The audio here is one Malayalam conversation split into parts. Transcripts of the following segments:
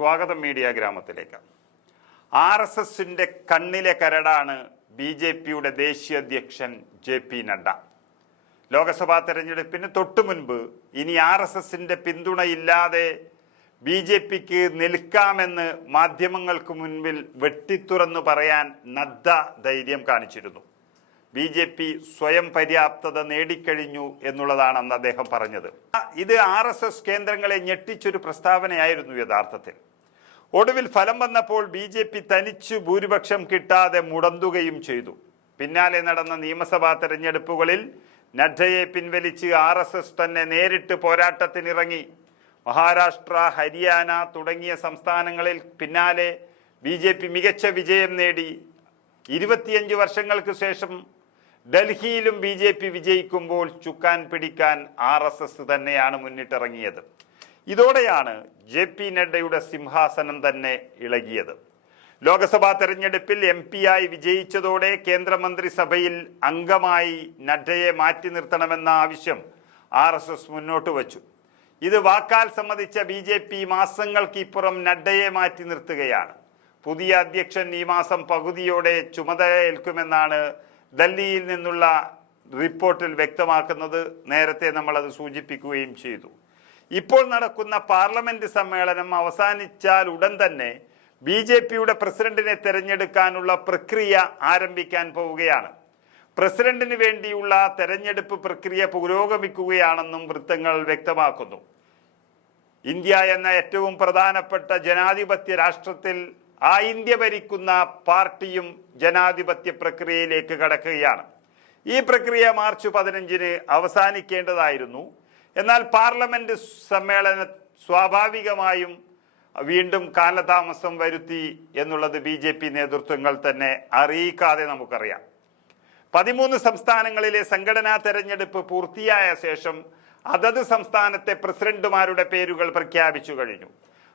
സ്വാഗതം മീഡിയ ഗ്രാമത്തിലേക്ക്. RSSന്റെ കണ്ണിലെ കരടാണ് BJPയുടെ ദേശീയ അധ്യക്ഷൻ JP നഡ്ഡ. ലോക്സഭാ തെരഞ്ഞെടുപ്പിന് തൊട്ടു മുൻപ് ഇനി RSSന്റെ പിന്തുണയില്ലാതെ BJPക്ക് നിൽക്കാമെന്ന് മാധ്യമങ്ങൾക്ക് മുൻപിൽ വെട്ടിത്തുറന്നു പറയാൻ നഡ്ഡ ധൈര്യം കാണിച്ചിരുന്നു. BJP സ്വയം പര്യാപ്തത നേടിക്കഴിഞ്ഞു എന്നുള്ളതാണ് അന്ന് അദ്ദേഹം പറഞ്ഞത്. ഇത് RSS കേന്ദ്രങ്ങളെ ഞെട്ടിച്ചൊരു പ്രസ്താവനയായിരുന്നു യഥാർത്ഥത്തിൽ. ഒടുവിൽ ഫലം വന്നപ്പോൾ BJP തനിച്ചു ഭൂരിപക്ഷം കിട്ടാതെ മുടന്തുകയും ചെയ്തു. പിന്നാലെ നടന്ന നിയമസഭാ തെരഞ്ഞെടുപ്പുകളിൽ നഡ്ഡയെ പിൻവലിച്ച് RSS തന്നെ നേരിട്ട് പോരാട്ടത്തിനിറങ്ങി. മഹാരാഷ്ട്ര, ഹരിയാന തുടങ്ങിയ സംസ്ഥാനങ്ങളിൽ പിന്നാലെ BJP മികച്ച വിജയം നേടി. 25 വർഷങ്ങൾക്ക് ശേഷം ഡൽഹിയിലും BJP വിജയിക്കുമ്പോൾ ചുക്കാൻ പിടിക്കാൻ RSS തന്നെയാണ് മുന്നിട്ടിറങ്ങിയത്. ഇതോടെയാണ് JP നഡ്ഡയുടെ സിംഹാസനം തന്നെ ഇളകിയത്. ലോക്സഭാ തെരഞ്ഞെടുപ്പിൽ MP-ആയി വിജയിച്ചതോടെ കേന്ദ്രമന്ത്രിസഭയിൽ അംഗമായി നഡ്ഡയെ മാറ്റി നിർത്തണമെന്ന ആവശ്യം RSS മുന്നോട്ട് വച്ചു. ഇത് വാക്കാൽ സമ്മതിച്ച BJP മാസങ്ങൾക്കിപ്പുറം നഡ്ഡയെ മാറ്റി നിർത്തുകയാണ്. പുതിയ അധ്യക്ഷൻ ഈ മാസം പകുതിയോടെ ചുമതലയേൽക്കുമെന്നാണ് ഡൽഹിയിൽ നിന്നുള്ള റിപ്പോർട്ടിൽ വ്യക്തമാക്കുന്നത്. നേരത്തെ നമ്മളത് സൂചിപ്പിക്കുകയും ചെയ്തു. ഇപ്പോൾ നടക്കുന്ന പാർലമെന്റ് സമ്മേളനം അവസാനിച്ചാൽ ഉടൻ തന്നെ BJPയുടെ പ്രസിഡന്റിനെ തെരഞ്ഞെടുക്കാനുള്ള പ്രക്രിയ ആരംഭിക്കാൻ പോവുകയാണ്. പ്രസിഡന്റിന് വേണ്ടിയുള്ള തെരഞ്ഞെടുപ്പ് പ്രക്രിയ പുരോഗമിക്കുകയാണെന്നും വൃത്തങ്ങൾ വ്യക്തമാക്കുന്നു. ഇന്ത്യ എന്ന ഏറ്റവും പ്രധാനപ്പെട്ട ജനാധിപത്യ രാഷ്ട്രത്തിൽ ഇന്ത്യ ഭരിക്കുന്ന പാർട്ടിയും ജനാധിപത്യ പ്രക്രിയയിലേക്ക് കടക്കുകയാണ്. ഈ പ്രക്രിയ മാർച്ച് 15-ന് അവസാനിക്കേണ്ടതായിരുന്നു. എന്നാൽ പാർലമെന്റ് സമ്മേളനം സ്വാഭാവികമായും വീണ്ടും കാലതാമസം വരുത്തി എന്നുള്ളത് BJP നേതൃത്വങ്ങൾ തന്നെ അറിയിക്കാതെ നമുക്കറിയാം. 13 സംസ്ഥാനങ്ങളിലെ സംഘടനാ തെരഞ്ഞെടുപ്പ് പൂർത്തിയായ ശേഷം അതത് സംസ്ഥാനത്തെ പ്രസിഡന്റുമാരുടെ പേരുകൾ പ്രഖ്യാപിച്ചു കഴിഞ്ഞു.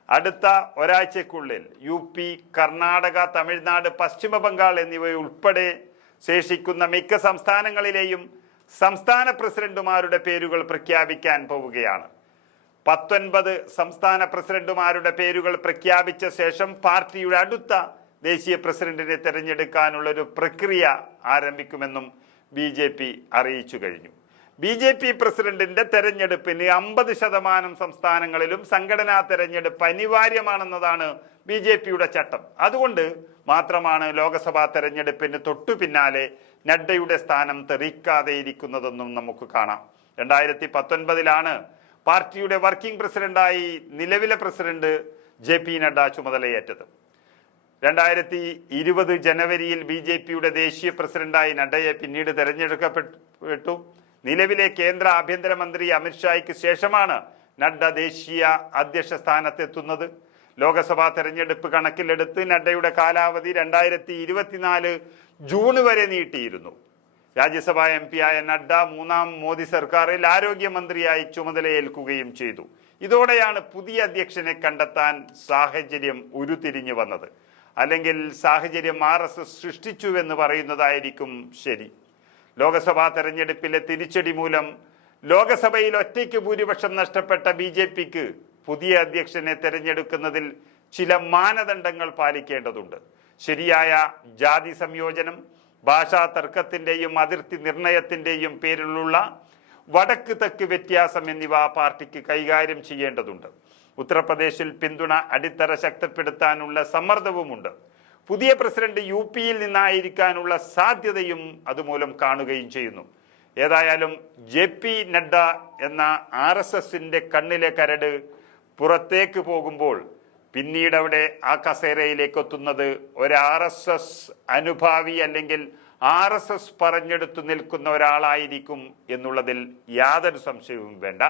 അടുത്ത ഒരാഴ്ചക്കുള്ളിൽ UP, കർണാടക, തമിഴ്നാട്, പശ്ചിമ ബംഗാൾ എന്നിവയുൾപ്പെടെ ശേഷിക്കുന്ന മിക്ക സംസ്ഥാനങ്ങളിലെയും സംസ്ഥാന പ്രസിഡന്റുമാരുടെ പേരുകൾ പ്രഖ്യാപിക്കാൻ പോവുകയാണ്. 19 സംസ്ഥാന പ്രസിഡന്റുമാരുടെ പേരുകൾ പ്രഖ്യാപിച്ച ശേഷം പാർട്ടിയുടെ അടുത്ത ദേശീയ പ്രസിഡന്റിനെ തെരഞ്ഞെടുക്കാനുള്ളൊരു പ്രക്രിയ ആരംഭിക്കുമെന്നും BJP അറിയിച്ചു കഴിഞ്ഞു. BJP പ്രസിഡന്റിന്റെ തെരഞ്ഞെടുപ്പിന് 50% സംസ്ഥാനങ്ങളിലും സംഘടനാ തെരഞ്ഞെടുപ്പ് അനിവാര്യമാണെന്നതാണ് BJPയുടെ ചട്ടം. അതുകൊണ്ട് മാത്രമാണ് ലോക്സഭാ തെരഞ്ഞെടുപ്പിന് തൊട്ടു പിന്നാലെ നഡ്ഡയുടെ സ്ഥാനം തെറിക്കാതെയിരിക്കുന്നതെന്നും നമുക്ക് കാണാം. 2019-ലാണ് പാർട്ടിയുടെ വർക്കിംഗ് പ്രസിഡന്റായി നിലവിലെ പ്രസിഡന്റ് JP നഡ്ഡ ചുമതലയേറ്റത്. 2020 ജനുവരിയിൽ BJPയുടെ ദേശീയ പ്രസിഡന്റായി നഡ്ഡയെ പിന്നീട് തെരഞ്ഞെടുക്കപ്പെട്ടു. നിലവിലെ കേന്ദ്ര ആഭ്യന്തരമന്ത്രി അമിത്ഷായ്ക്ക് ശേഷമാണ് നഡ്ഡ ദേശീയ അധ്യക്ഷ സ്ഥാനത്തെത്തുന്നത്. ലോക്സഭാ തെരഞ്ഞെടുപ്പ് കണക്കിലെടുത്ത് നഡ്ഡയുടെ കാലാവധി 2024 ജൂൺ വരെ നീട്ടിയിരുന്നു. രാജ്യസഭാ MP-ആയ നഡ്ഡ 3ാം മോദി സർക്കാരിൽ ആരോഗ്യമന്ത്രിയായി ചുമതലയേൽക്കുകയും ചെയ്തു. ഇതോടെയാണ് പുതിയ അധ്യക്ഷനെ കണ്ടെത്താൻ സാഹചര്യം ഉരുത്തിരിഞ്ഞു വന്നത്. അല്ലെങ്കിൽ സാഹചര്യം RSS സൃഷ്ടിച്ചുവെന്ന് പറയുന്നതായിരിക്കും ശരി. ലോക്സഭാ തെരഞ്ഞെടുപ്പിലെ തിരിച്ചടി മൂലം ലോക്സഭയിൽ ഒറ്റയ്ക്ക് ഭൂരിപക്ഷം നഷ്ടപ്പെട്ട BJPക്ക് പുതിയ അധ്യക്ഷനെ തെരഞ്ഞെടുക്കുന്നതിൽ ചില മാനദണ്ഡങ്ങൾ പാലിക്കേണ്ടതുണ്ട്. ശരിയായ ജാതി സംയോജനം, ഭാഷാ തർക്കത്തിന്റെയും അതിർത്തി നിർണയത്തിന്റെയും പേരിലുള്ള വടക്ക് തെക്ക് വ്യത്യാസം എന്നിവ പാർട്ടിക്ക് കൈകാര്യം ചെയ്യേണ്ടതുണ്ട്. ഉത്തർപ്രദേശിൽ പിന്തുണ അടിത്തറ ശക്തിപ്പെടുത്താനുള്ള സമ്മർദ്ദവുമുണ്ട്. പുതിയ പ്രസിഡന്റ് UP-യിൽ നിന്നായിരിക്കാനുള്ള സാധ്യതയും അതുമൂലം കാണുകയും ചെയ്യുന്നു. ഏതായാലും JP നഡ്ഡ എന്ന RSSന്റെ കണ്ണിലെ കരട് പുറത്തേക്ക് പോകുമ്പോൾ പിന്നീട് അവിടെ ആ കസേരയിലേക്ക് എത്തുന്നത് ഒരു RSS അനുഭാവി അല്ലെങ്കിൽ RSS പറഞ്ഞെടുത്തു നിൽക്കുന്ന ഒരാളായിരിക്കും എന്നുള്ളതിൽ യാതൊരു സംശയവും വേണ്ട.